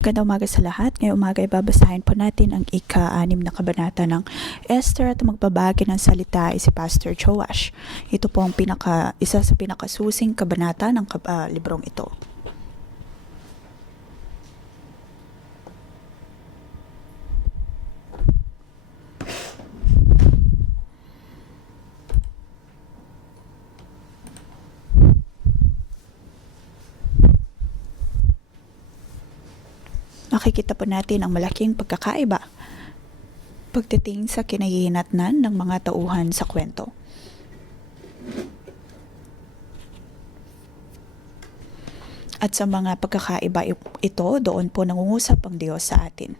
Magandang umaga sa lahat. Ngayong umaga ay babasahin po natin ang ika-6 na kabanata ng Esther at magbabahagi ng salita ay si Pastor Joash. Ito po ang isa sa pinakasusing kabanata ng librong ito. Makikita po natin ang malaking pagkakaiba pagdating sa kinahihinatnan ng mga tauhan sa kwento. At sa mga pagkakaiba ito, doon po nangungusap ang Diyos sa atin.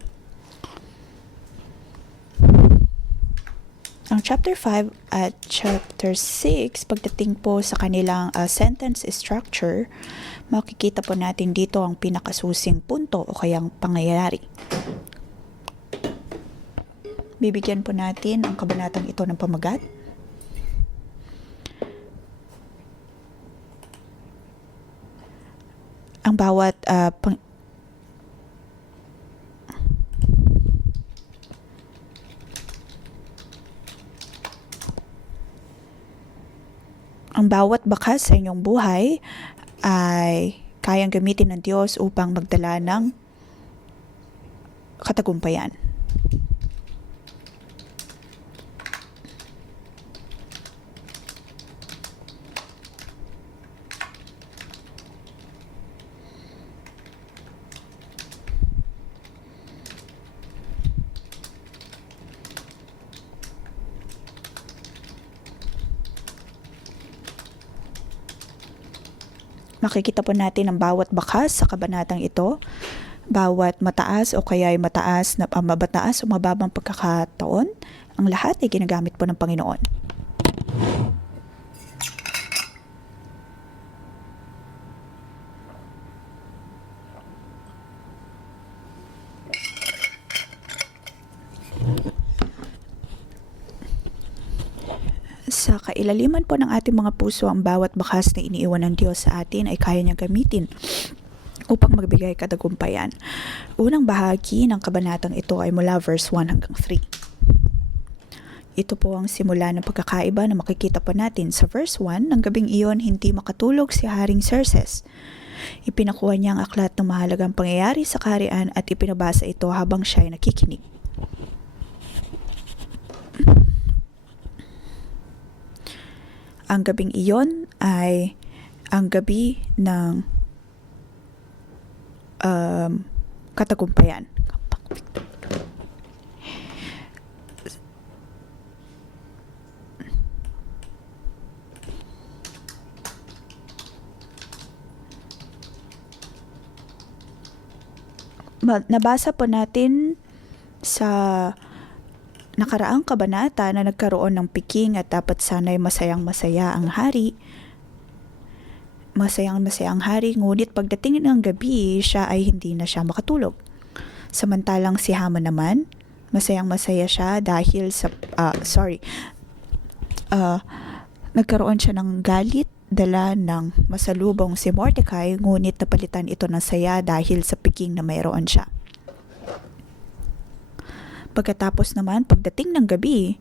Ang chapter 5 at chapter 6, pagdating po sa kanilang sentence structure, makikita po natin dito ang pinakasusing punto o kayang pangyayari. Bibigyan po natin ang kabanatang ito ng pamagat. Ang bawat bakas sa inyong buhay ay kayang gamitin ng Diyos upang magdala ng katagumpayan. Makikita po natin ang bawat bakas sa kabanatang ito, bawat mataas o kaya ay mataas o mababang pagkakataon, ang lahat ay ginagamit po ng Panginoon. Sa kailaliman po ng ating mga puso, ang bawat bakas na iniiwan ng Diyos sa atin ay kaya niyang gamitin upang magbigay katagumpayan. Unang bahagi ng kabanatang ito ay mula verse 1 hanggang 3. Ito po ang simula ng pagkakaiba na makikita po natin. Sa verse 1, ng gabing iyon hindi makatulog si Haring Xerxes. Ipinakuha niya ang aklat ng mahalagang pangyayari sa kaharian at ipinabasa ito habang siya ay nakikinig. Ang gabing iyon ay ang gabi ng katagumpayan. Nabasa po natin sa nakaraang kabanata na nagkaroon ng piking at dapat sana'y masayang-masaya ang hari. Masayang-masaya ang hari, ngunit pagdating ng gabi, siya ay hindi na siya makatulog. Samantalang si Haman naman, masayang-masaya siya dahil sa, nagkaroon siya ng galit, dala ng masalubong si Mordecai, ngunit napalitan ito ng saya dahil sa piking na mayroon siya. Pagkatapos naman, pagdating ng gabi,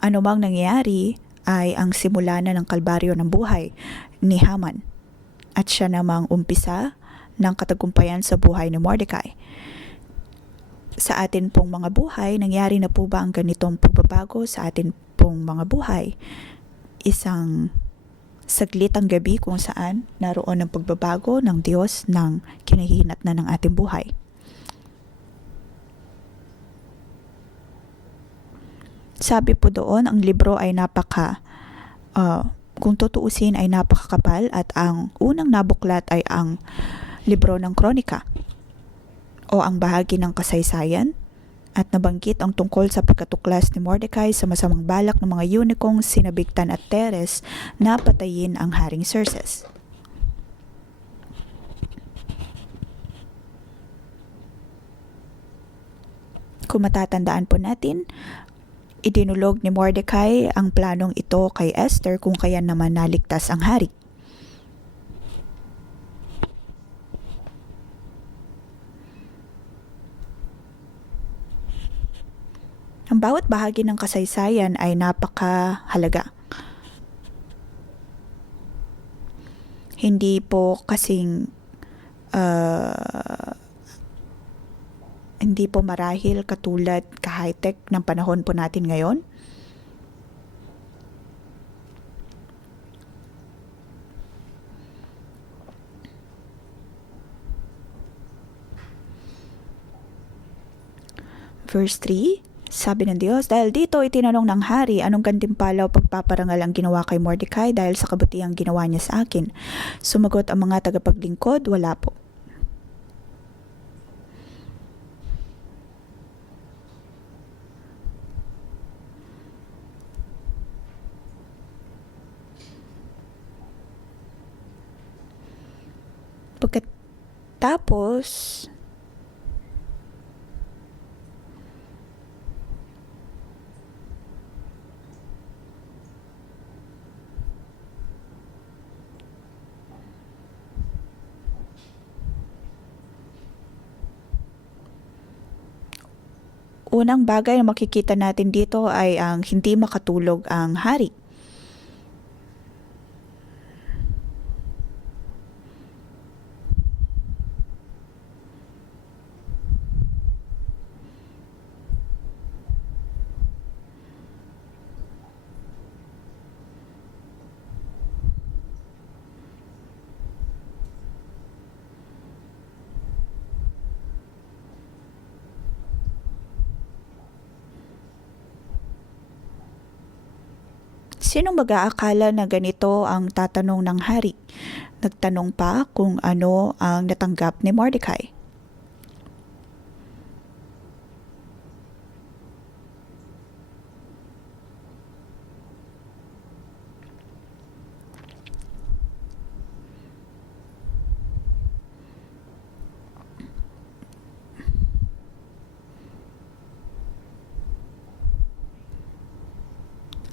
anumang nangyayari ay ang simula na ng kalbaryo ng buhay ni Haman. At siya namang umpisa ng katagumpayan sa buhay ni Mordecai. Sa atin pong mga buhay, nangyari na po ba ang ganitong pagbabago sa atin pong mga buhay? Isang saglit ang gabi kung saan naroon ang pagbabago ng Diyos ng kinahihinatnan ng ating buhay. Sabi po doon, ang libro ay kung tutuusin ay napakakapal at ang unang nabuklat ay ang libro ng Kronika o ang bahagi ng kasaysayan at nabanggit ang tungkol sa pagkatuklas ni Mordecai sa masamang balak ng mga eunuchong sina Bigtan at Teres na patayin ang Haring Xerxes. Kung matatandaan po natin, idinulog ni Mordecai ang planong ito kay Esther kung kaya naman naligtas ang hari. Ang bawat bahagi ng kasaysayan ay napakahalaga. Hindi po kasing hindi po marahil katulad ka-high-tech ng panahon po natin ngayon. Verse 3, sabi ng Diyos, dahil dito itinanong ng hari, anong gantimpala o pagpaparangal ang ginawa kay Mordecai dahil sa kabutihang ginawa niya sa akin? Sumagot ang mga tagapaglingkod, wala po. Pagkatapos, unang bagay na makikita natin dito ay ang hindi makatulog ang hari. Sinong mag-aakala na ganito ang tatanong ng hari? Nagtanong pa kung ano ang natanggap ni Mordecai.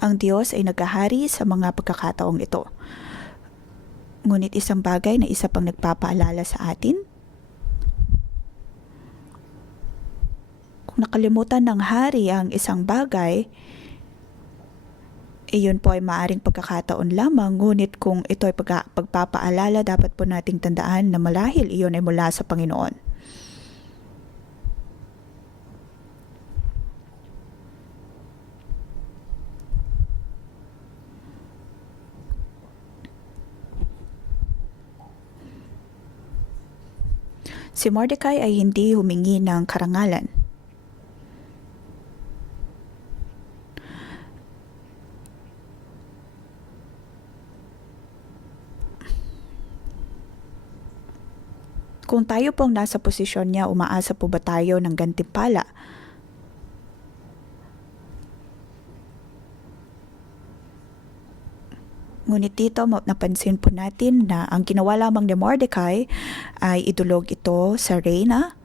Ang Diyos ay naghahari sa mga pagkakataong ito. Ngunit isang bagay na isa pang nagpapaalala sa atin, kung nakalimutan ng hari ang isang bagay, iyon po ay maaring pagkakataon lamang, ngunit kung ito ay pagpapaalala, dapat po nating tandaan na marahil iyon ay mula sa Panginoon. Si Mordecai ay hindi humingi ng karangalan. Kung tayo pong nasa posisyon niya, umaasa po ba tayo ng gantimpala? Ngunit dito napansin po natin na ang ginawa lamang ni Mordecai ay idulog ito sa reyna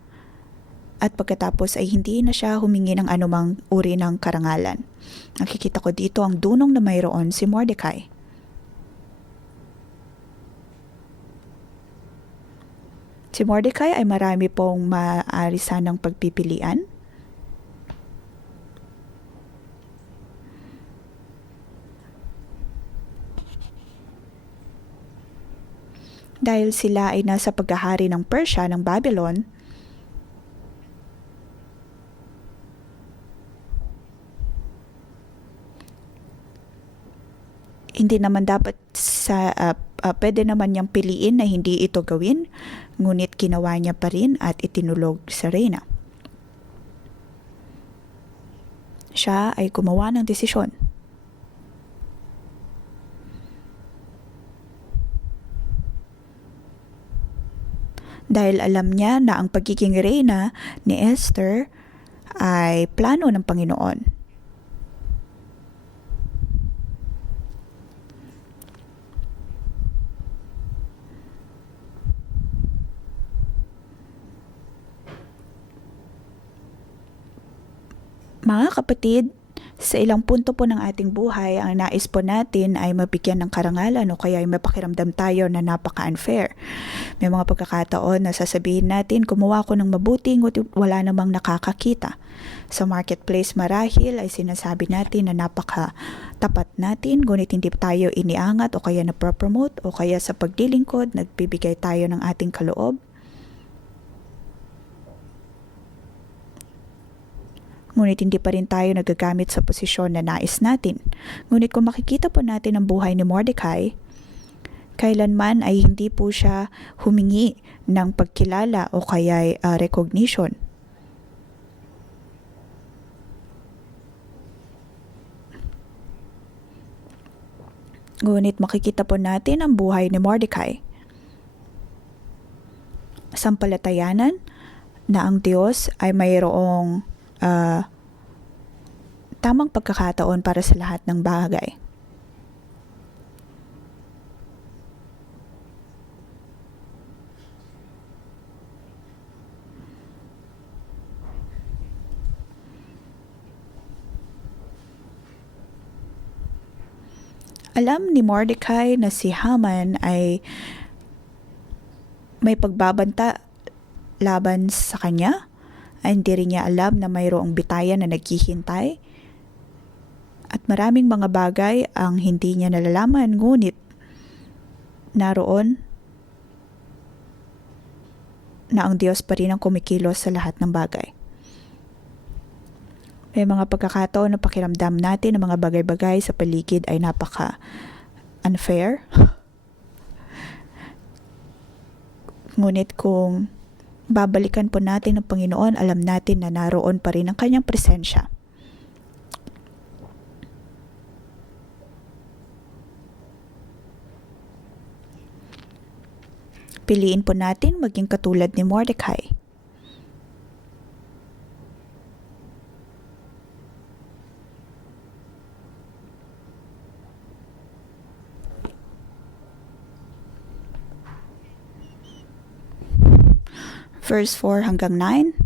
at pagkatapos ay hindi na siya humingi ng anumang uri ng karangalan. Nakikita ko dito ang dunong na mayroon si Mordecai. Si Mordecai ay marami pong maaari sanang pagpipilian. Dahil sila ay nasa paghahari ng Persia, ng Babylon, hindi naman dapat pwede naman niyang piliin na hindi ito gawin, ngunit ginawa niya pa rin at itinulog sa reyna. Siya ay gumawa ng desisyon. Dahil alam niya na ang pagiging reyna ni Esther ay plano ng Panginoon. Mga kapatid, Sa ilang punto po ng ating buhay, ang nais po natin ay mabigyan ng karangalan o kaya ay mapakiramdam tayo na napaka-unfair. May mga pagkakataon na sasabihin natin, gumawa ko ng mabuti ngunit wala namang nakakakita. Sa marketplace marahil ay sinasabi natin na napaka-tapat natin ngunit hindi tayo iniangat o kaya napropromote o kaya sa paglilingkod, nagbibigay tayo ng ating kaloob. Ngunit hindi pa rin tayo nagagamit sa posisyon na nais natin. Ngunit kung makikita po natin ang buhay ni Mordecai, kailanman ay hindi po siya humingi ng pagkilala o kaya recognition. Ngunit makikita po natin ang buhay ni Mordecai. Sampalatayanan na ang Diyos ay mayroong tamang pagkakataon para sa lahat ng bagay. Alam ni Mordecai na si Haman ay may pagbabanta laban sa kanya. Ay hindi rin niya alam na mayroong bitayan na naghihintay. At maraming mga bagay ang hindi niya nalalaman, ngunit naroon na ang Diyos pa rin ang kumikilos sa lahat ng bagay. May mga pagkakataon na pakiramdam natin na mga bagay-bagay sa paligid ay napaka-unfair. Ngunit kung babalikan po natin ng Panginoon, alam natin na naroon pa rin ang kanyang presensya. Piliin po natin maging katulad ni Mordecai. Verse 4 hanggang 9.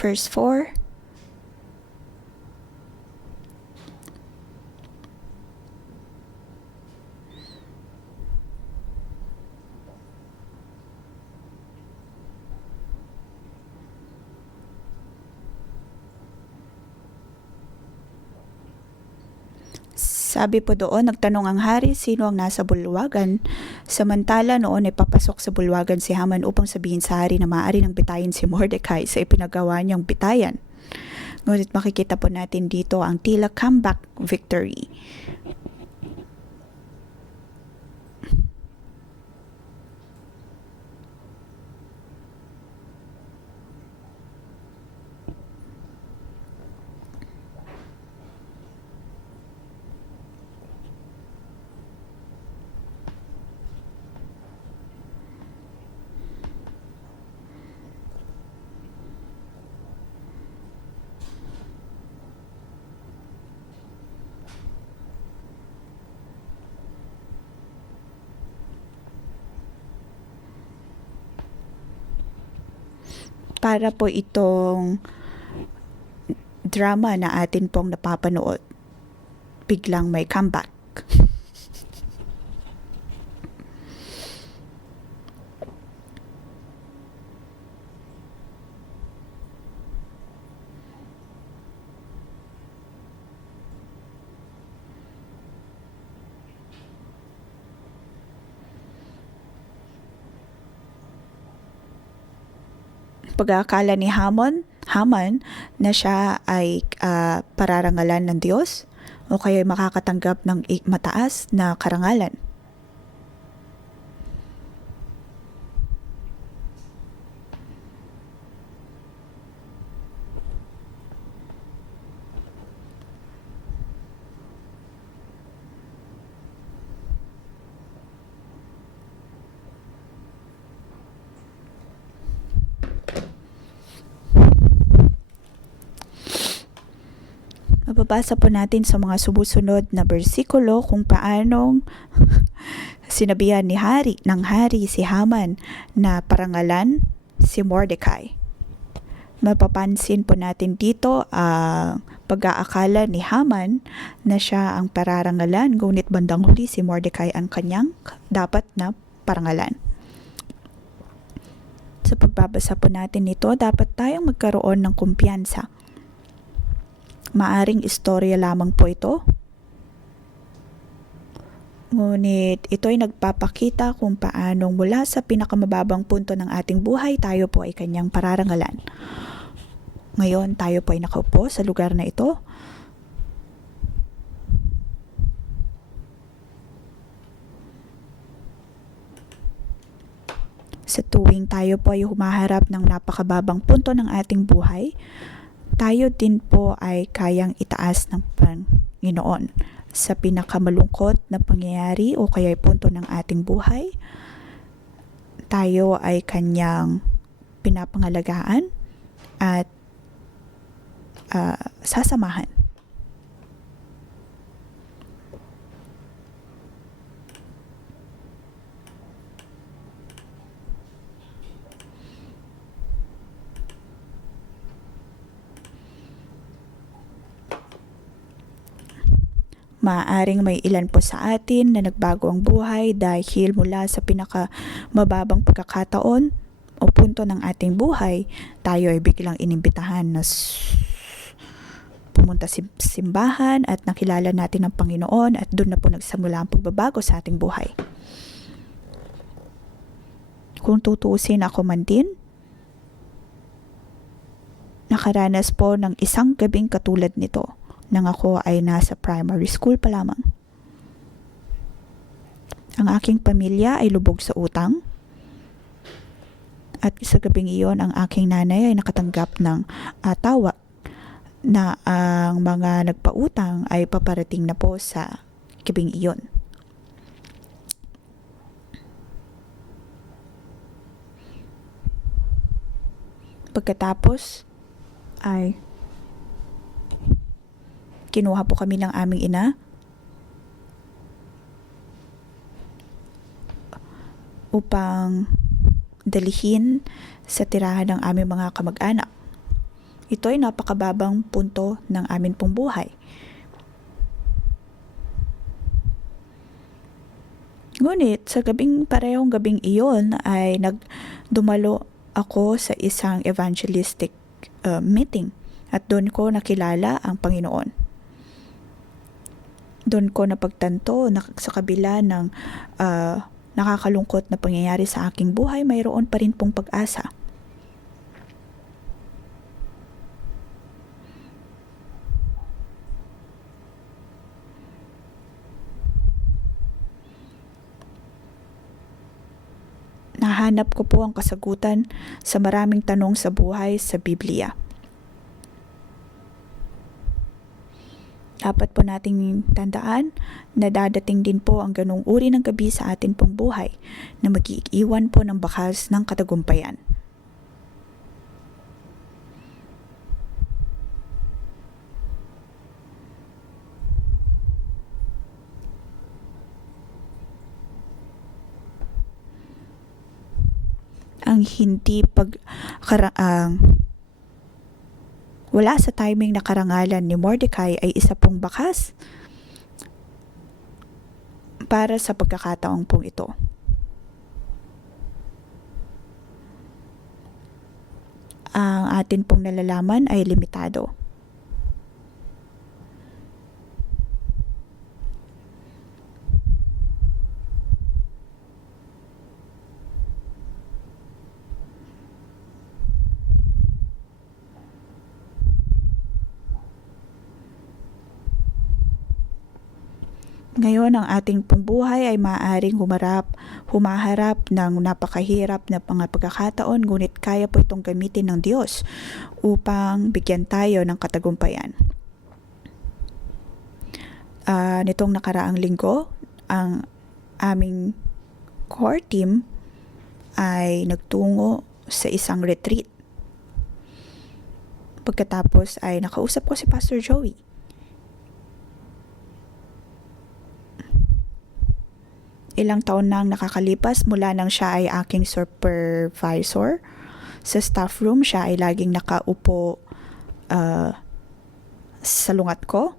Verse 4. Sabi po doon, nagtanong ang hari sino ang nasa bulwagan. Samantala noon ay papasok sa bulwagan si Haman upang sabihin sa hari na maaari nang bitayin si Mordecai sa ipinagawa niyang bitayan. Ngunit makikita po natin dito ang tila comeback victory. Para po itong drama na atin pong napapanood, biglang may comeback. Pag-aakala ni Haman na siya ay pararangalan ng Diyos o kaya makakatanggap ng mataas na karangalan. Mababasa po natin sa mga sumusunod na bersikulo kung paanong sinabihan ng hari si Haman na parangalan si Mordecai. Mapapansin po natin dito ang pag-aakala ni Haman na siya ang pararangalan, ngunit bandang huli si Mordecai ang kanyang dapat na parangalan. Sa pagbabasa po natin nito, dapat tayong magkaroon ng kumpiyansa. Maaring istorya lamang po ito, ngunit ito ay nagpapakita kung paanong mula sa pinakamababang punto ng ating buhay, tayo po ay kanyang pararangalan. Ngayon, tayo po ay nakaupo sa lugar na ito. Sa tuwing tayo po ay humaharap ng napakababang punto ng ating buhay, tayo din po ay kayang itaas ng Panginoon sa pinakamalungkot na pangyayari o kaya punto ng ating buhay. Tayo ay kanyang pinapangalagaan at sasamahan. Maaaring may ilan po sa atin na nagbago ang buhay dahil mula sa pinakamababang pagkakataon o punto ng ating buhay, tayo ay biglang inimbitahan na pumunta sa simbahan at nakilala natin ang Panginoon at doon na po nagsimula ang pagbabago sa ating buhay. Kung tutuusin ako man din, nakaranas po ng isang gabing katulad nito nang ako ay nasa primary school pa lamang. Ang aking pamilya ay lubog sa utang at sa gabing iyon ang aking nanay ay nakatanggap ng tawag na ang mga nagpautang ay paparating na po sa gabing iyon. Pagkatapos ay kinuha po kami ng aming ina upang dalhin sa tirahan ng aming mga kamag-anak. Ito ay napakababang punto ng amin pong buhay. Ngunit sa parehong gabing iyon ay dumalo ako sa isang evangelistic meeting at doon ko nakilala ang Panginoon. Doon ko napagtanto na sa kabila ng nakakalungkot na pangyayari sa aking buhay, mayroon pa rin pong pag-asa. Nahanap ko po ang kasagutan sa maraming tanong sa buhay sa Biblia. Dapat po nating tandaan na dadating din po ang ganung uri ng gabi sa atin pong buhay na mag-iiwan po ng bakas ng katagumpayan. Ang hindi wala sa timing na karangalan ni Mordecai ay isa pong bakas para sa pagkakataong pong ito. Ang atin pong nalalaman ay limitado. Ngayon, ang ating pong buhay ay maaaring humaharap ng napakahirap na mga pagkakataon, ngunit kaya po itong gamitin ng Diyos upang bigyan tayo ng katagumpayan. Nitong nakaraang linggo, ang aming core team ay nagtungo sa isang retreat. Pagkatapos ay nakausap ko si Pastor Joey. Ilang taon nang nakakalipas mula nang siya ay aking supervisor. Sa staff room, siya ay laging nakaupo sa lungat ko.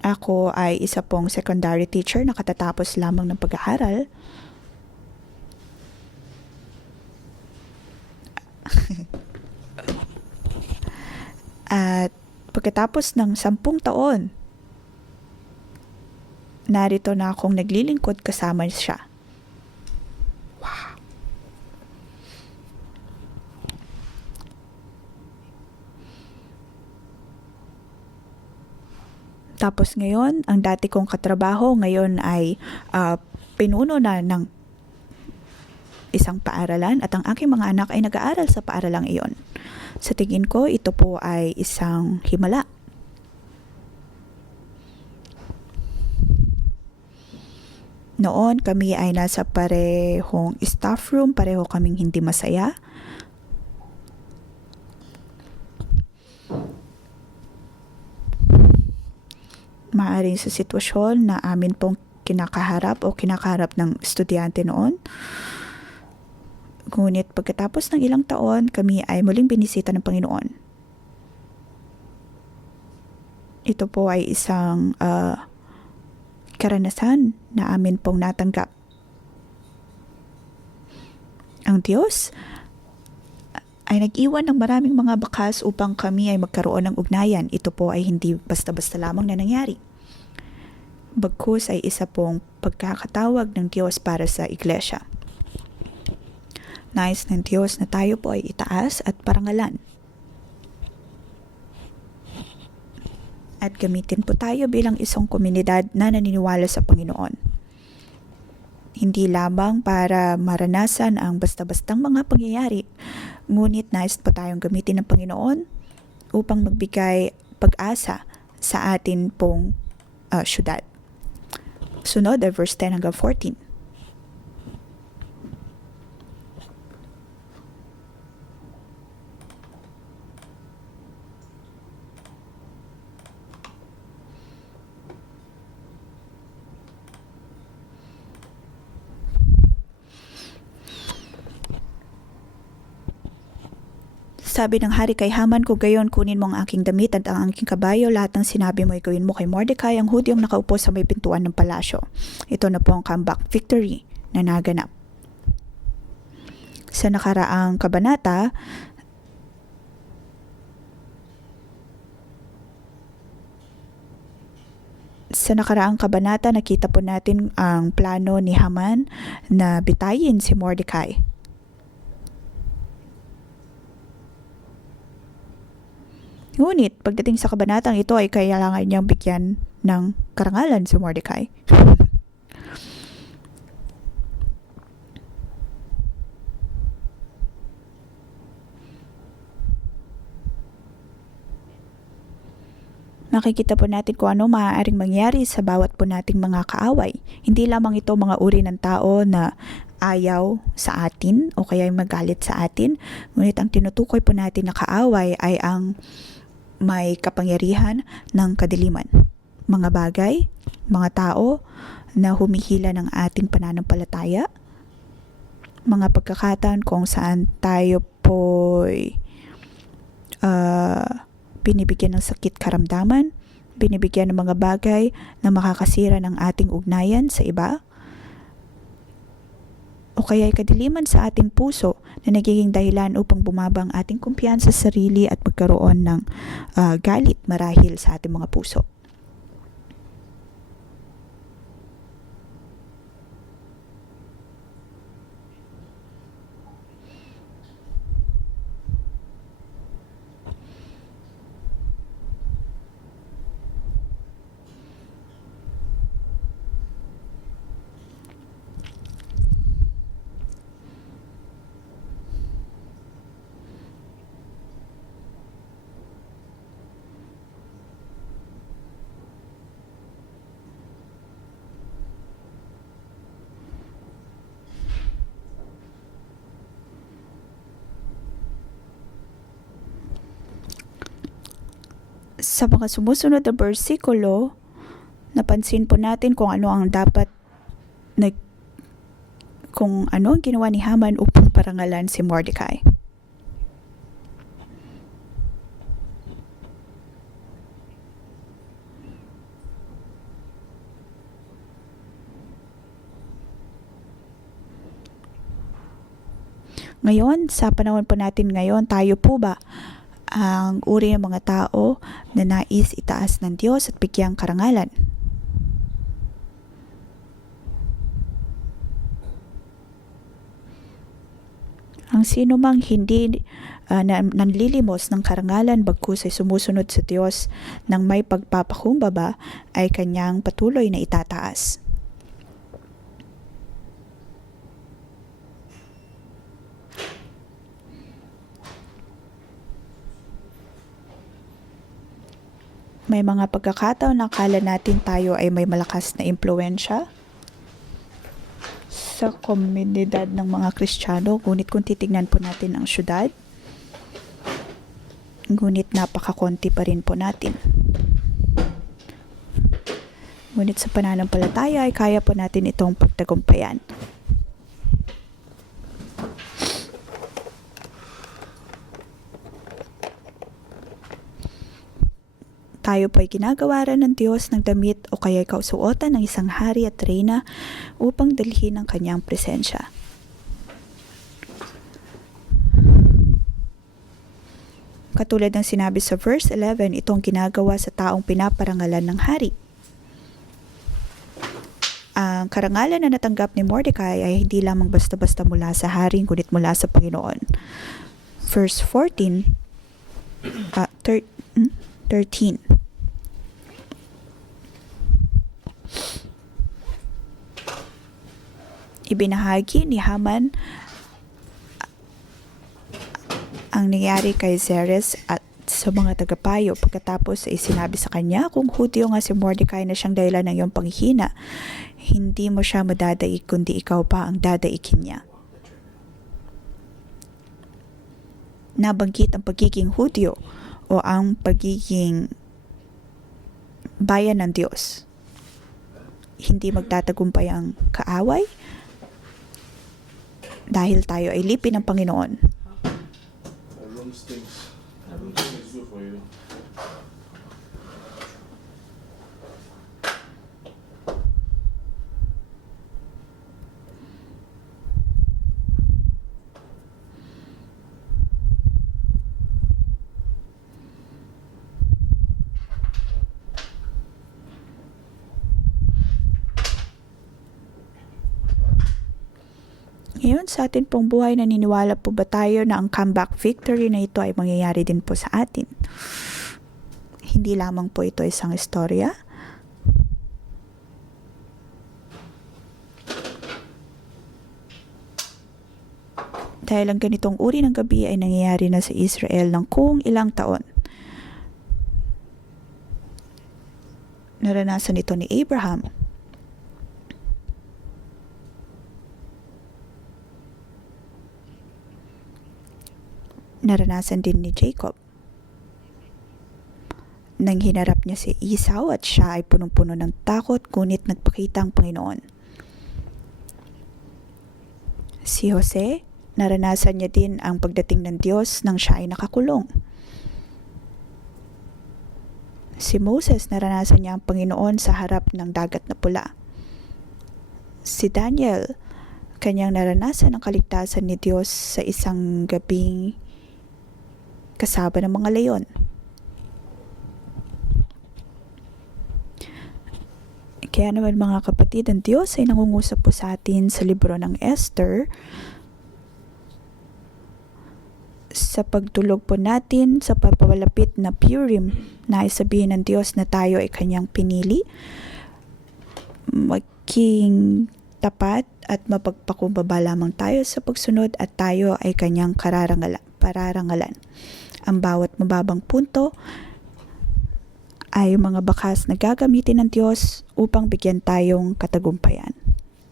Ako ay isa pong secondary teacher na katatapos lamang ng pag-aaral. At pagkatapos ng 10 taon, narito na akong naglilingkod kasama siya. Wow. Tapos ngayon, ang dati kong katrabaho ngayon ay pinuno na ng isang paaralan at ang aking mga anak ay nag-aaral sa paaralang iyon. Sa tingin ko, ito po ay isang himala. Noon, kami ay nasa parehong staff room, pareho kaming hindi masaya. Maaring sa sitwasyon na amin pong kinakaharap o kinakaharap ng estudyante noon. Ngunit pagkatapos ng ilang taon, kami ay muling binisita ng Panginoon. Ito po ay isang karanasan na amin pong natanggap. Ang Diyos ay nag-iwan ng maraming mga bakas upang kami ay magkaroon ng ugnayan. Ito po ay hindi basta-basta lamang na nangyari. Bagkus ay isa pong pagkakatawag ng Diyos para sa iglesia. Nais ng Diyos na tayo po ay itaas at parangalan. At gamitin po tayo bilang isang komunidad na naniniwala sa Panginoon. Hindi lamang para maranasan ang basta-bastang mga pangyayari, ngunit nais po tayong gamitin ng Panginoon upang magbigay pag-asa sa atin pong syudad. Sunod ay verse 10 hanggang 14. Sabi ng hari kay Haman, kung gayon kunin mo ang aking damit at ang aking kabayo, lahat ng sinabi mo ay gawin mo kay Mordecai, ang Hudyong nakaupo sa may pintuan ng palasyo. Ito na po ang comeback victory na naganap. Sa nakaraang kabanata, nakita po natin ang plano ni Haman na bitayin si Mordecai. Ngunit, pagdating sa kabanatang ito ay kailangan niyang bigyan ng karangalan si Mordecai. Makikita po natin kung ano maaaring mangyari sa bawat po nating mga kaaway. Hindi lamang ito mga uri ng tao na ayaw sa atin o kaya magalit sa atin. Ngunit ang tinutukoy po natin na kaaway ay ang may kapangyarihan ng kadiliman. Mga bagay, mga tao na humihila ng ating pananampalataya, mga pagkakataon kung saan tayo po'y binibigyan ng sakit karamdaman, binibigyan ng mga bagay na makakasira ng ating ugnayan sa iba, o kaya kadiliman sa ating puso na nagiging dahilan upang bumaba ang ating kumpiyansa sa sarili at magkaroon ng galit marahil sa ating mga puso. Sa mga sumusunod na bersikulo, napansin po natin kung ano ang dapat nag kung ano ang ginawa ni Haman upang parangalan si Mordecai. Ngayon, sa panahon po natin ngayon, tayo po ba ang uri ng mga tao na nais itaas ng Diyos at bigyang karangalan? Ang sino mang hindi nanlilimos ng karangalan bagkus ay sumusunod sa Diyos ng may pagpapakumbaba ay kanyang patuloy na itataas. May mga pagkakataon na akala natin tayo ay may malakas na impluensya sa komunidad ng mga Kristiyano, ngunit kung titignan po natin ang syudad, ngunit napakakonti pa rin po natin. Ngunit sa pananampalataya ay kaya po natin itong pagtagumpayan. Tayo po ay ginagawaran ng Diyos ng damit o kaya kausuotan ng isang hari at reyna upang dalhin ang kanyang presensya. Katulad ng sinabi sa verse 11, itong ginagawa sa taong pinaparangalan ng hari. Ang karangalan na natanggap ni Mordecai ay hindi lamang basta-basta mula sa hari, ngunit mula sa Panginoon. Verse 13. Ibinahagi ni Haman ang nangyari kay Zeres at sa mga tagapayo. Pagkatapos ay sinabi sa kanya, kung Hudyo nga si Mordecai na siyang dahilan ng iyong panghihina, hindi mo siya madadaig kundi ikaw pa ang dadaikin niya. Nabanggit ang pagiging Hudyo o ang pagiging bayan ng Diyos. Hindi magtatagumpay ang kaaway dahil tayo ay lipin ng Panginoon. I don't think it's good for you. Ngayon, sa atin pong buhay, naniniwala po ba tayo na ang comeback victory na ito ay mangyayari din po sa atin? Hindi lamang po ito isang istorya. Dahil ang ganitong uri ng gabi ay nangyayari na sa Israel ng kung ilang taon. Naranasan ito ni Abraham. Naranasan din ni Jacob. Nang hinarap niya si Esau at siya ay punong-puno ng takot, ngunit nagpakita ang Panginoon. Si Jose, naranasan niya din ang pagdating ng Diyos nang siya ay nakakulong. Si Moses, naranasan niya ang Panginoon sa harap ng dagat na pula. Si Daniel, kanyang naranasan ang kaligtasan ni Diyos sa isang gabing kasama ng mga leyon. Kaya naman mga kapatid, ang Diyos ay nangungusap po sa atin sa libro ng Esther sa pagtulog po natin sa papawalapit na Purim na isabihin ng Diyos na tayo ay kanyang pinili, maging tapat at mapagpakumbaba lamang tayo sa pagsunod at tayo ay kanyang pararangalan. Ang bawat mababang punto ay mga bakas na gagamitin ng Diyos upang bigyan tayong katagumpayan.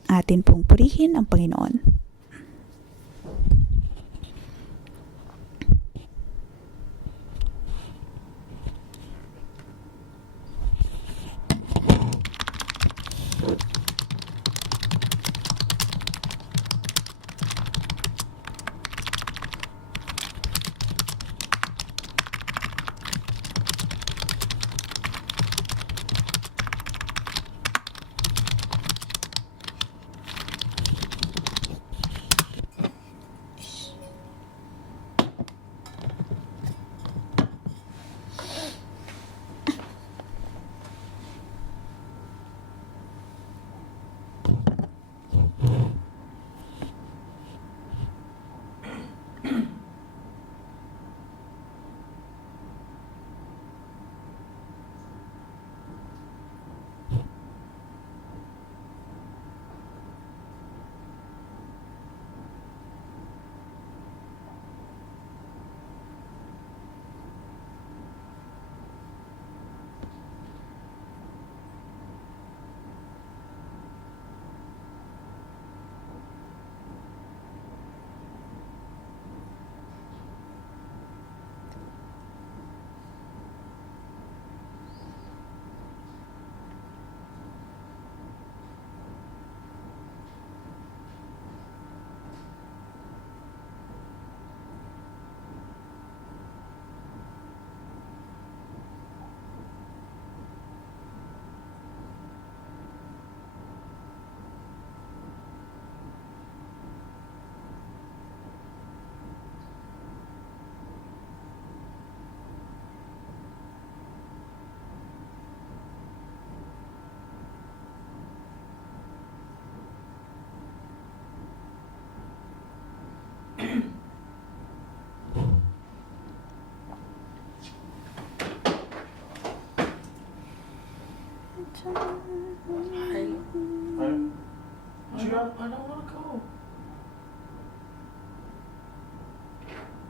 Atin pong purihin ang Panginoon.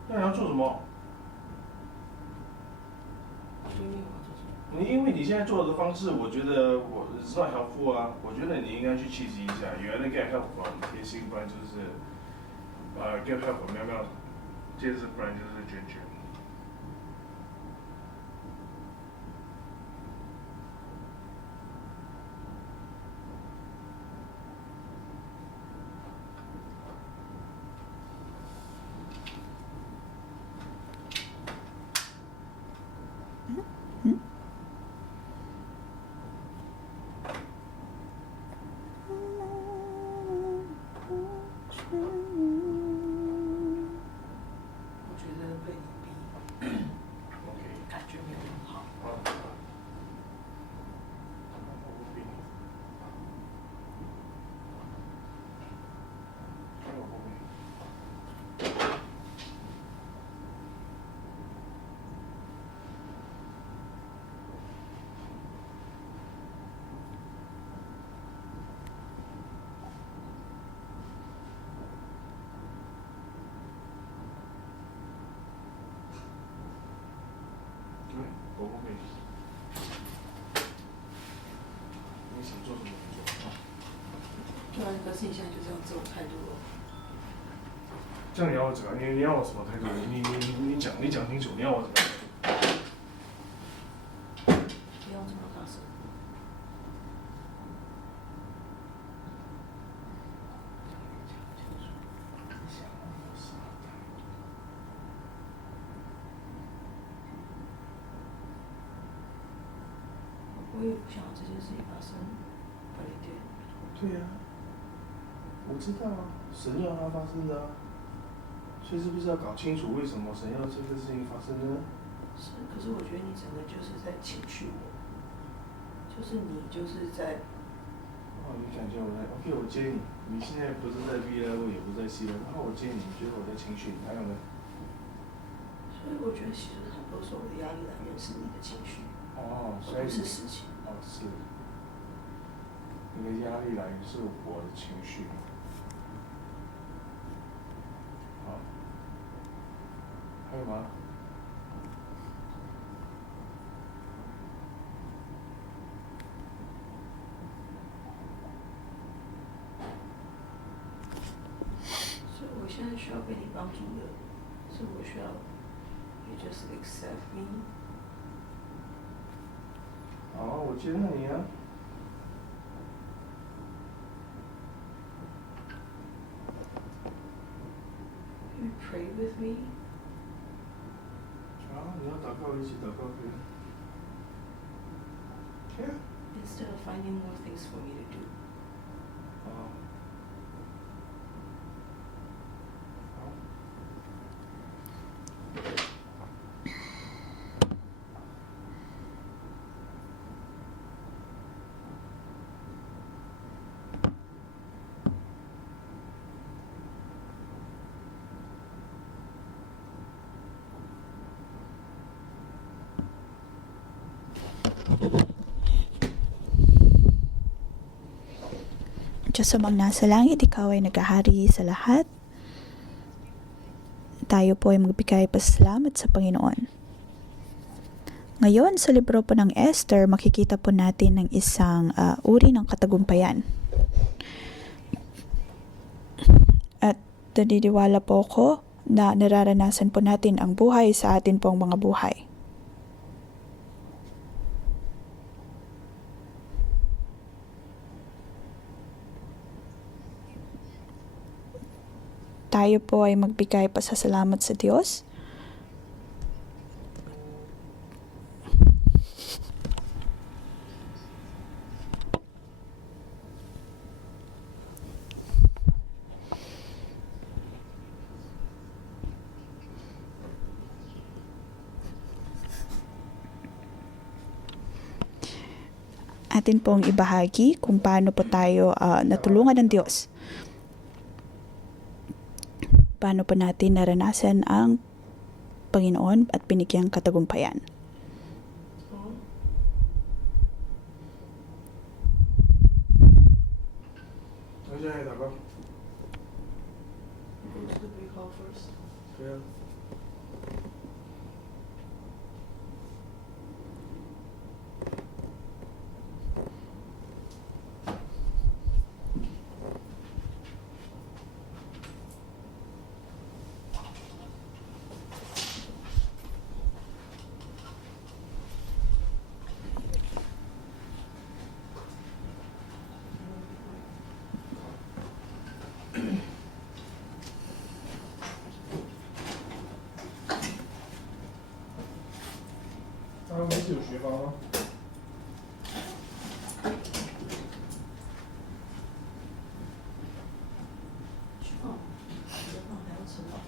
那你要做什么？因为你现在做的方式，我觉得it's not helpful 啊。我觉得你应该去气急一下，原来 get help from 贴心，不然就是get help from 喵喵，接着不然就是卷卷。我觉得被你逼， OK，感觉没有很好。好。我不逼你。我不逼你。对，我不逼你。你想做什么就做。对啊，可是你现在就这样这种态度了。这样你要我怎么样？你要我什么态度？你讲清楚，你要我怎么样？不要这么大声。我也不想要这件事情发生，but it did。对呀、我知道啊，神要它发生的啊，所以是不是要搞清楚为什么神要这个事情发生呢？是，可是我觉得你整个就是在情绪我，就是你就是在。哦，你感觉我在 OK， 我接你，你现在不是在 B level， 也不在 C level， 然后我接你，你觉得我在情绪，还有呢？所以我觉得其实很多时候我的压力来源是你的情绪，哦，所以而不是事情。哦是，你的压力来源是我的情绪。好，还有吗？所以我现在需要被你帮助的，是我需要you just accept me。好，我接纳你啊。You pray with me。好，你要祷告，一起祷告可以。可以啊。Instead of finding more things for me to do。好。好。Diyos amang nasa langit, ikaw ay naghahari sa lahat. Tayo po ay magbigay pasalamat sa Panginoon. Ngayon, sa libro po ng Esther, makikita po natin ng isang uri ng katagumpayan. At naniniwala po ako na nararanasan po natin ang buhay sa atin pong mga buhay. Tayo po ay magbigay pasasalamat sa Diyos. Atin pong ibahagi kung paano po tayo natulungan ng Diyos. Paano po natin naranasan ang Panginoon at binigyang katagumpayan.我现在祷告。Go to the big hall first。对啊。他们不是有学房吗？去放，学放还要吃饱。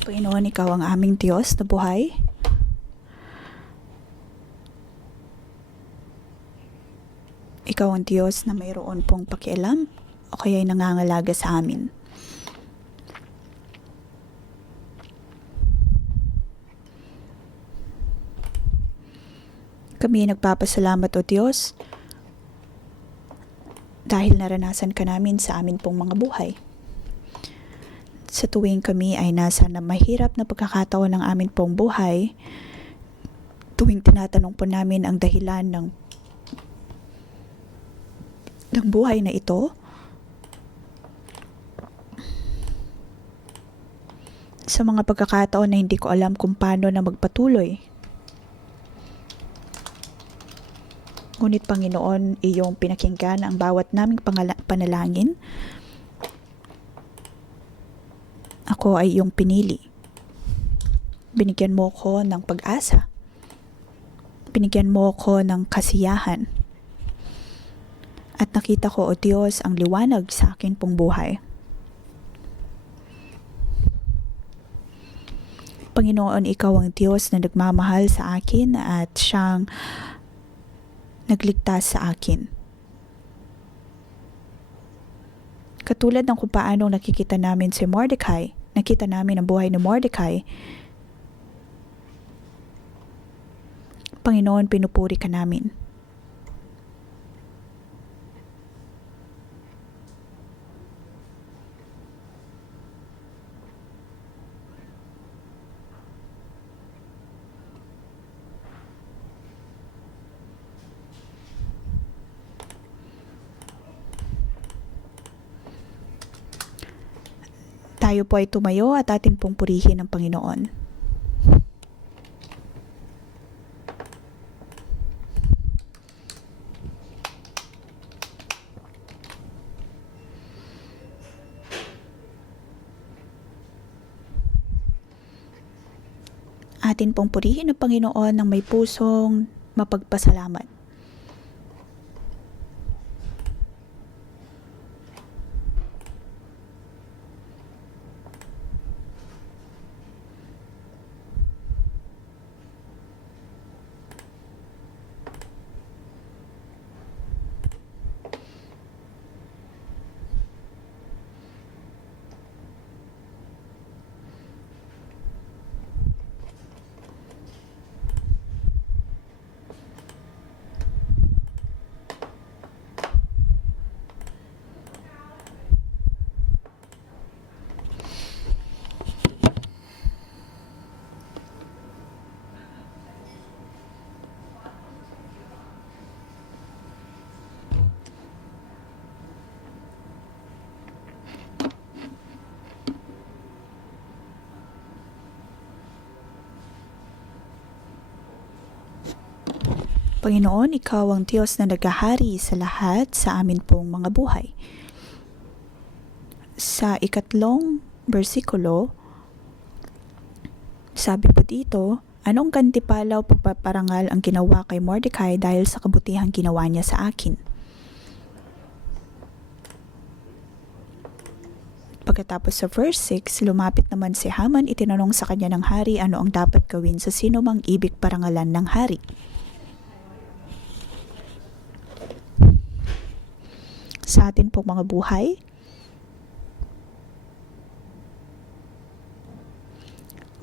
Panginoon, ikaw ang aming Diyos na buhay. Ikaw ang Diyos na mayroon pong pakialam o kaya'y nangangalaga sa amin. Kami nagpapasalamat o Diyos dahil naranasan ka namin sa amin pong mga buhay. Sa tuwing kami ay nasa na mahirap na pagkakataon ng amin pong buhay, tuwing tinatanong po namin ang dahilan ng buhay na ito, sa mga pagkakataon na hindi ko alam kung paano na magpatuloy, ngunit Panginoon, iyong pinakinggan ang bawat naming panalangin. Ako ay iyong pinili. Binigyan mo ko ng pag-asa. Binigyan mo ko ng kasiyahan. At nakita ko, O Diyos, ang liwanag sa akin pong buhay. Panginoon, ikaw ang Diyos na nagmamahal sa akin at siyang nagligtas sa akin. Katulad ng kung paano nakikita namin si Mordecai, nakita namin ang buhay ni Mordecai, Panginoon, pinupuri ka namin. Tayo po ay tumayo at atin pong purihin ang Panginoon. Atin pong purihin ang Panginoon ng may pusong mapagpasalamat. Panginoon, Ikaw ang Diyos na naghahari sa lahat sa amin pong mga buhay. Sa 3 bersikulo, sabi po dito, anong gantimpala o pagpaparangal ang ginawa kay Mordecai dahil sa kabutihang ginawa niya sa akin? Pagkatapos sa verse 6, lumapit naman si Haman, itinanong sa kanya ng hari ano ang dapat gawin sa sino mang ibig parangalan ng hari. Sa atin pong mga buhay,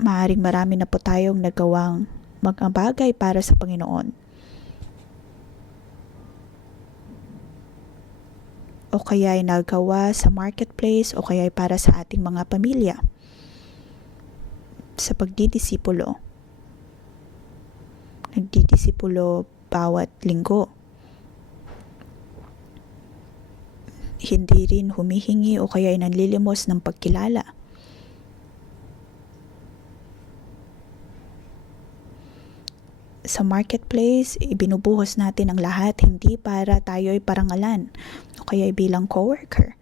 maaaring marami na po tayong nagawang mga bagay para sa Panginoon. O kaya ay nagawa sa marketplace o kaya ay para sa ating mga pamilya. Sa pagdidisipulo. Nagdidisipulo bawat linggo. Hindi rin humihingi o kaya ay nanlilimos ng pagkilala. Sa marketplace, ibinubuhos natin ang lahat hindi para tayo ay parangalan o kaya ay bilang coworker.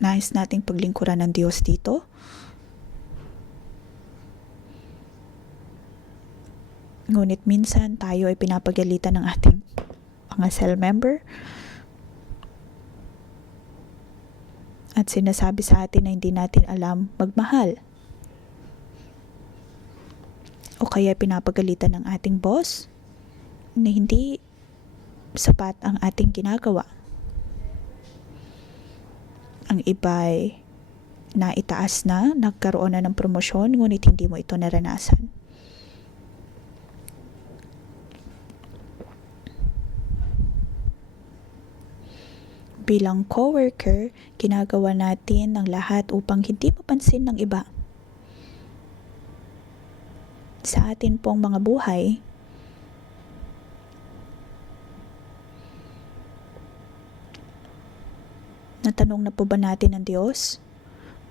Nais nating paglingkuran ng Diyos dito. Ngunit minsan tayo ay pinapagalitan ng ating mga cell member at sinasabi sa atin na hindi natin alam magmahal. O kaya pinapagalitan ng ating boss na hindi sapat ang ating ginagawa. Ang iba'y naitaas na, nagkaroon na ng promosyon, ngunit hindi mo ito naranasan. Bilang coworker, ginagawa natin ang lahat upang hindi mapansin ng iba. Sa atin pong mga buhay, natanong na po ba natin ng Diyos,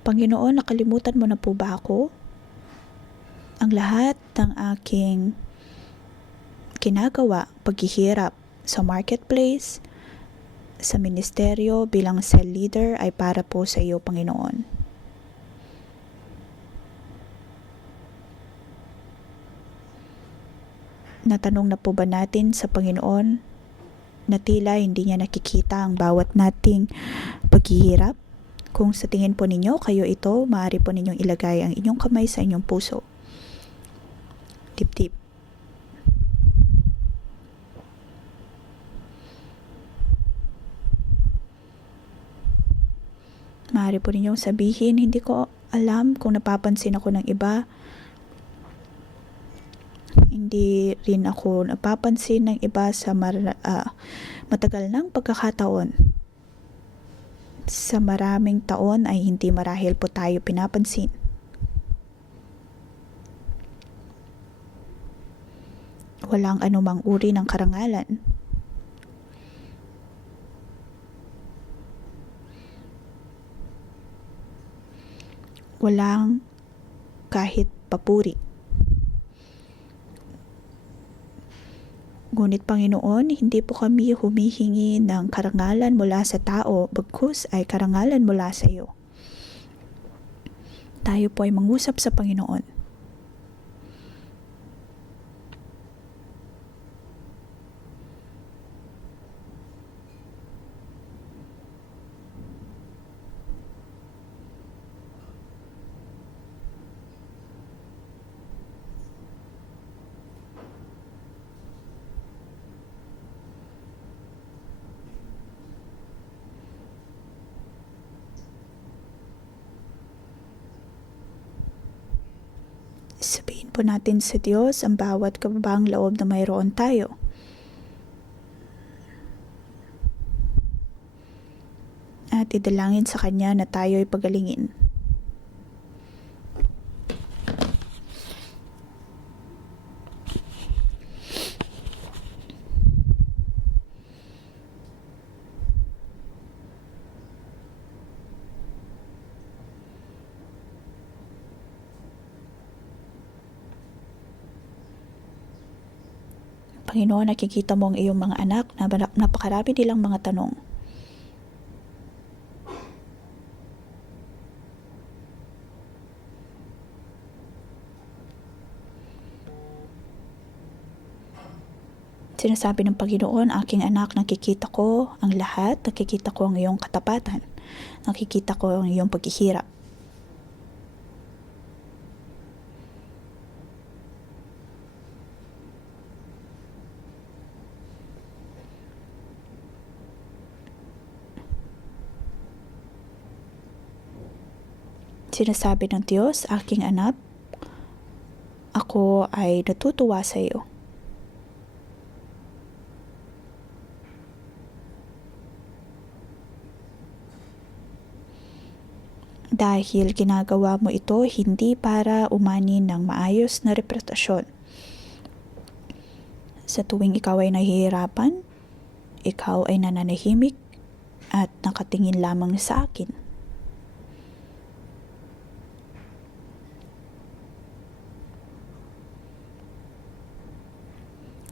Panginoon, nakalimutan mo na po ba ako? Ang lahat ng aking ginagawa, paghihirap sa marketplace, sa ministeryo bilang cell leader ay para po sa iyo, Panginoon. Natanong na po ba natin sa Panginoon na tila hindi niya nakikita ang bawat nating paghihirap? Kung sa tingin po ninyo, kayo ito, maaari po ninyong ilagay ang inyong kamay sa inyong puso. Dibdib. Maaari po ninyong sabihin, hindi ko alam kung napapansin ako ng iba. Hindi rin ako napapansin ng iba sa matagal ng pagkakataon. Sa maraming taon ay hindi marahil po tayo pinapansin. Walang anumang uri ng karangalan. Walang kahit papuri. Ngunit Panginoon, hindi po kami humihingi ng karangalan mula sa tao, bagkus ay karangalan mula sa iyo. Tayo po ay mangusap sa Panginoon. Sabihin po natin sa Diyos ang bawat kababang loob na mayroon tayo. At idalangin sa Kanya na tayo ay pagalingin. Panginoon, nakikita mo ang iyong mga anak na napakarami nilang mga tanong. Sinasabi ng Panginoon, aking anak, nakikita ko ang lahat, nakikita ko ang iyong katapatan, nakikita ko ang iyong paghihirap. Sinasabi ng Diyos, aking anak, ako ay natutuwa sa iyo. Dahil ginagawa mo ito hindi para umani ng maayos na reputasyon. Sa tuwing ikaw ay nahihirapan, ikaw ay nananahimik at nakatingin lamang sa akin.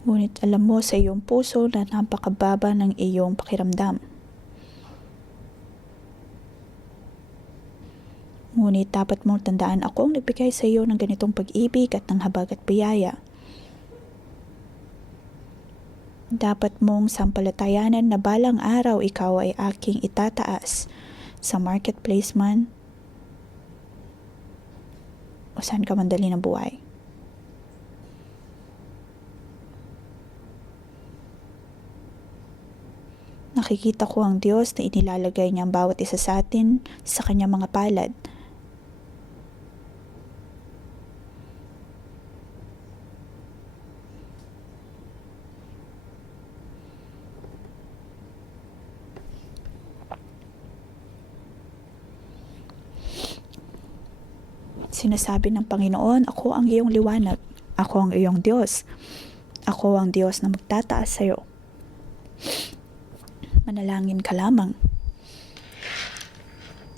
Ngunit alam mo sa iyong puso na napakababa ng iyong pakiramdam. Ngunit dapat mong tandaan, ako ang nagbigay sa iyo ng ganitong pag-ibig at ng habag at biyaya. Dapat mong sampalatayanan na balang araw ikaw ay aking itataas sa marketplace man o saan ka man dali ng buhay. Nakikita ko ang Diyos na inilalagay niya ang bawat isa sa atin sa kanyang mga palad. Sinasabi ng Panginoon, ako ang iyong liwanag, ako ang iyong Diyos, ako ang Diyos na magtataas sa iyo. Manalangin ka lamang.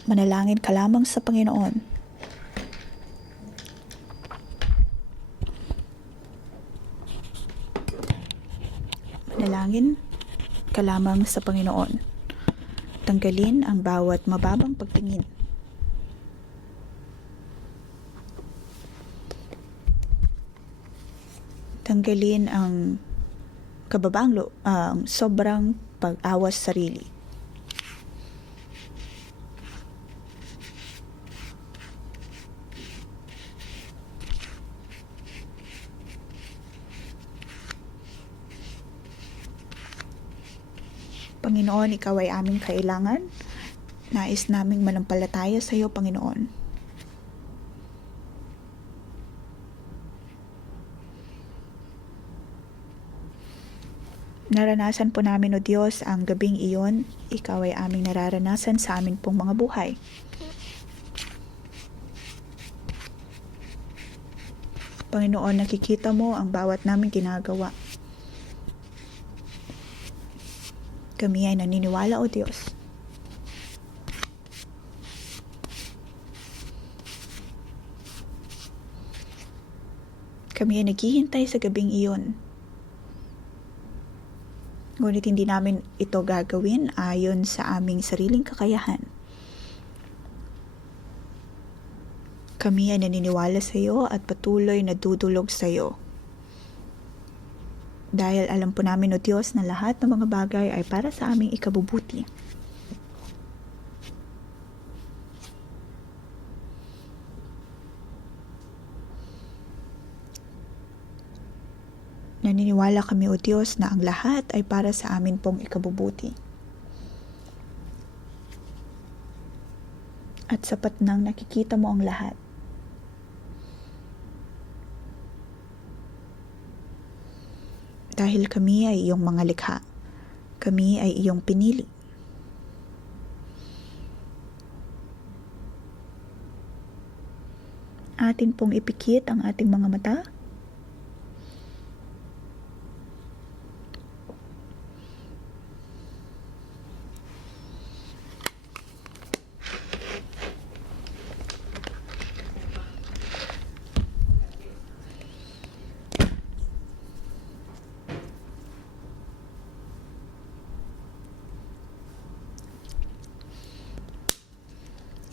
Manalangin ka lamang sa Panginoon. Manalangin ka lamang sa Panginoon. Tanggalin ang bawat mababang pagtingin. Tanggalin ang sobrang pag-awas sarili. Panginoon, ikaw ay aming kailangan. Nais naming manampalataya sa iyo, Panginoon. Naranasan po namin, O Diyos, ang gabing iyon. Ikaw ay aming nararanasan sa amin pong mga buhay. Panginoon, nakikita mo ang bawat naming ginagawa. Kami ay naniniwala, O Diyos. Kami ay naghihintay sa gabing iyon. Ngunit hindi namin ito gagawin ayon sa aming sariling kakayahan. Kami ay naniniwala sa iyo at patuloy na dudulog sa iyo. Dahil alam po namin, O Diyos, na lahat ng mga bagay ay para sa aming ikabubuti. Naniniwala kami, O Diyos, na ang lahat ay para sa amin pong ikabubuti. At sapat nang nakikita mo ang lahat. Dahil kami ay iyong mga likha. Kami ay iyong pinili. Atin pong ipikit ang ating mga mata.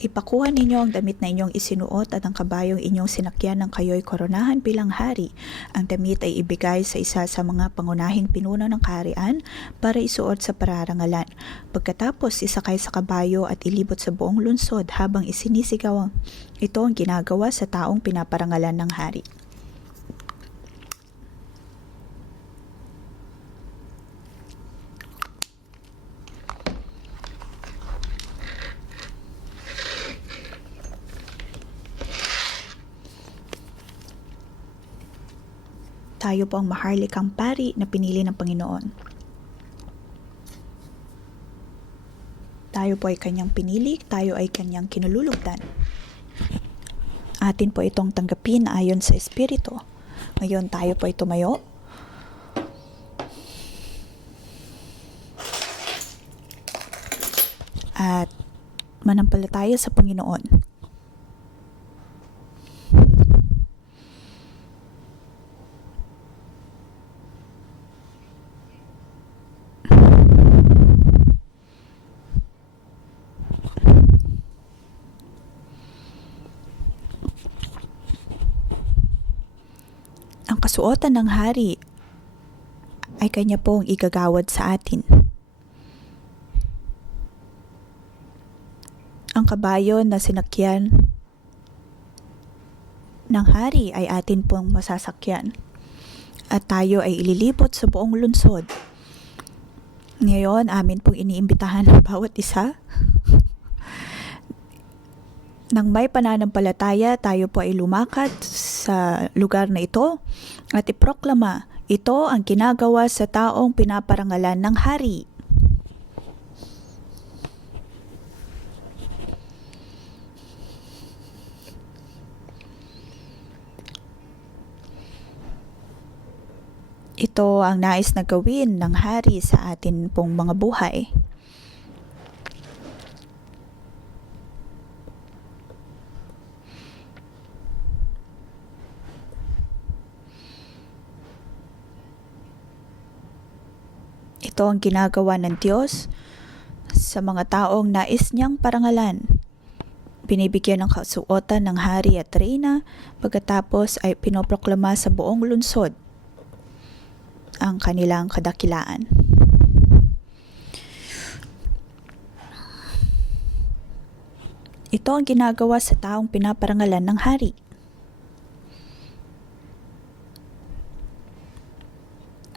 Ipakuha ninyo ang damit na inyong isinuot at ang kabayong inyong sinakyan ng kayo'y koronahan bilang hari. Ang damit ay ibigay sa isa sa mga pangunahing pinuno ng kaharian para isuot sa pararangalan. Pagkatapos isakay sa kabayo at ilibot sa buong lungsod habang isinisigaw ito ang ginagawa sa taong pinaparangalan ng hari. Tayo po ang maharlikang pari na pinili ng Panginoon. Tayo po ay kanyang pinili, tayo ay kanyang kinululugdan. Atin po itong tanggapin ayon sa Espiritu. Ngayon tayo po ay tumayo. At manampalataya sa Panginoon. Ang kasuotan ng hari ay kanya pong igagawad sa atin. Ang kabayo na sinakyan ng hari ay atin pong masasakyan. At tayo ay ililibot sa buong lungsod. Ngayon, amin pong iniimbitahan ng bawat isa. Nang may pananampalataya, tayo po ay lumakad sa lugar na ito at iproklama, ito ang ginagawa sa taong pinaparangalan ng hari. Ito ang nais na gawin ng hari sa atin pong mga buhay. Ito ang ginagawa ng Diyos sa mga taong nais niyang parangalan. Binibigyan ng kasuotan ng hari at reyna, pagkatapos ay pinoproklama sa buong lungsod ang kanilang kadakilaan. Ito ang ginagawa sa taong pinaparangalan ng hari.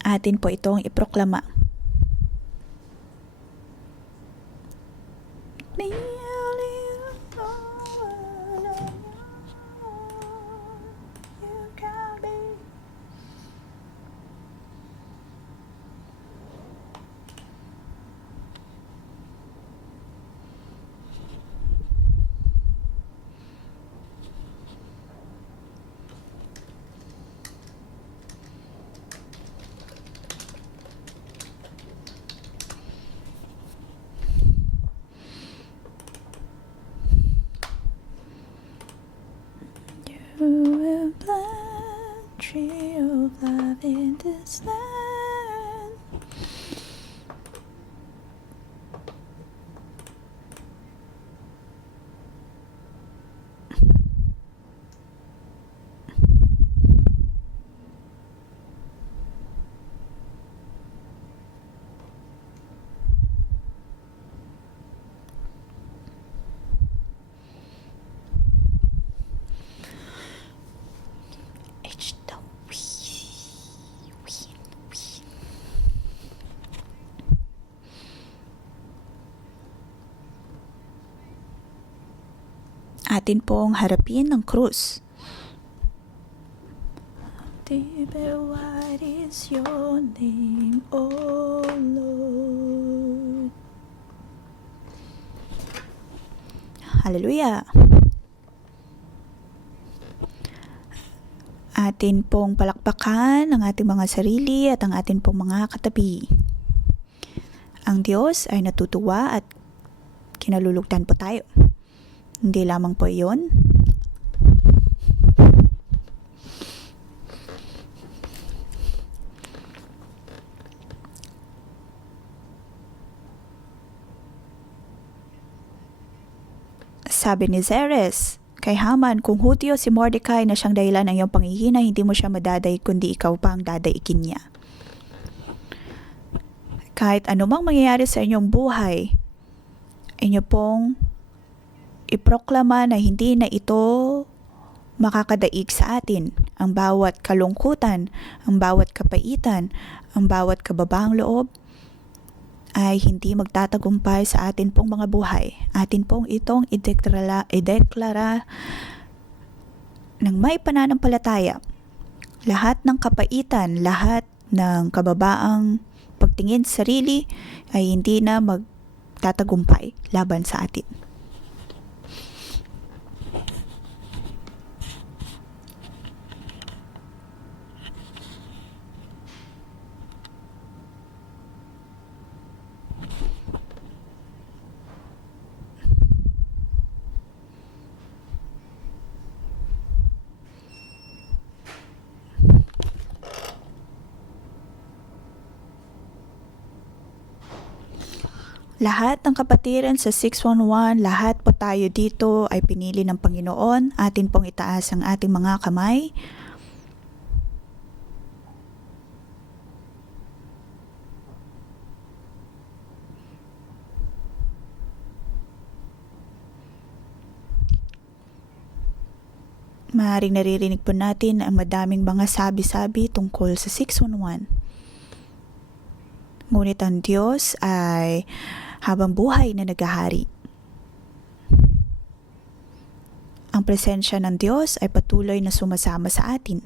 Atin po itong iproklama. You will plant tree of love in this land. Atin pong harapin ang krus. What is your name, O Lord? Hallelujah! Atin pong palakpakan ang ating mga sarili at ang atin pong mga katabi. Ang Diyos ay natutuwa at kinalulugdan po tayo. Hindi lamang po iyon. Sabi ni Zeres kay Haman, kung Hudyo si Mordecai na siyang dahilan ng iyong panghihina, hindi mo siya madaday kundi ikaw pa ang dadaikin niya. Kahit anumang mangyayari sa inyong buhay, inyo pong iproklama na hindi na ito makakadaig sa atin. Ang bawat kalungkutan, ang bawat kapaitan, ang bawat kababaang loob ay hindi magtatagumpay sa atin pong mga buhay. Atin pong itong ideklara ng may pananampalataya. Lahat ng kapaitan, lahat ng kababaang pagtingin sa sarili ay hindi na magtatagumpay laban sa atin. Lahat ng kapatiran sa 611, lahat po tayo dito ay pinili ng Panginoon. Atin pong itaas ang ating mga kamay. Maaaring naririnig po natin ang madaming mga sabi-sabi tungkol sa 611. Ngunit ang Diyos ay habang buhay na naghahari. Ang presensya ng Diyos ay patuloy na sumasama sa atin.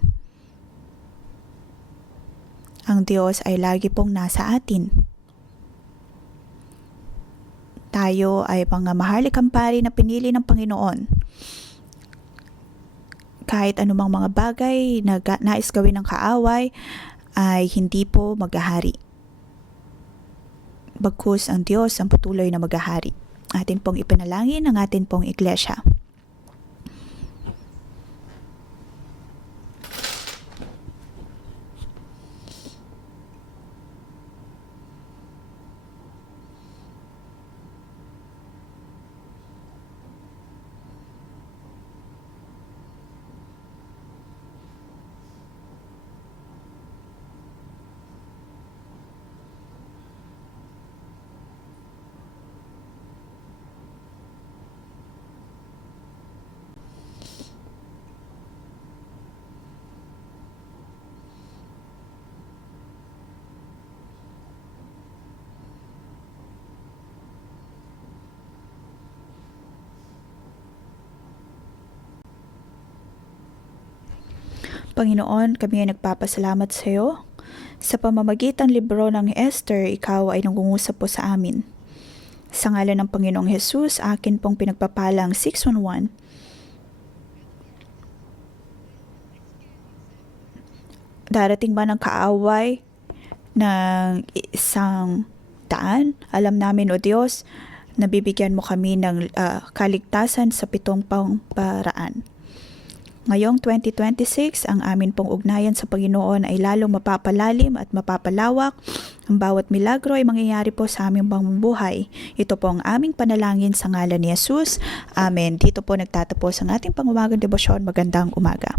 Ang Diyos ay lagi pong nasa atin. Tayo ay mga maharlikang pari na pinili ng Panginoon. Kahit anumang mga bagay na nais gawin ng kaaway ay hindi po maghahari. Bagkus ang Diyos ang patuloy na maghahari. Atin pong ipinalangin ang atin pong iglesia. Panginoon, kami ay nagpapasalamat sa iyo. Sa pamamagitan libro ng Esther, ikaw ay nangungusap po sa amin. Sa ngalan ng Panginoong Jesus, akin pong pinagpapalang 611. Darating ba ng kaaway ng isang daan? Alam namin, O Diyos, nabibigyan mo kami ng kaligtasan sa 7 paraan. Ngayong 2026, ang amin pong ugnayan sa Panginoon ay lalong mapapalalim at mapapalawak. Ang bawat milagro ay mangyayari po sa aming pamumuhay. Ito po ang aming panalangin sa ngalan ni Jesus. Amen. Dito po nagtatapos ang ating pangumagang debosyon. Magandang umaga.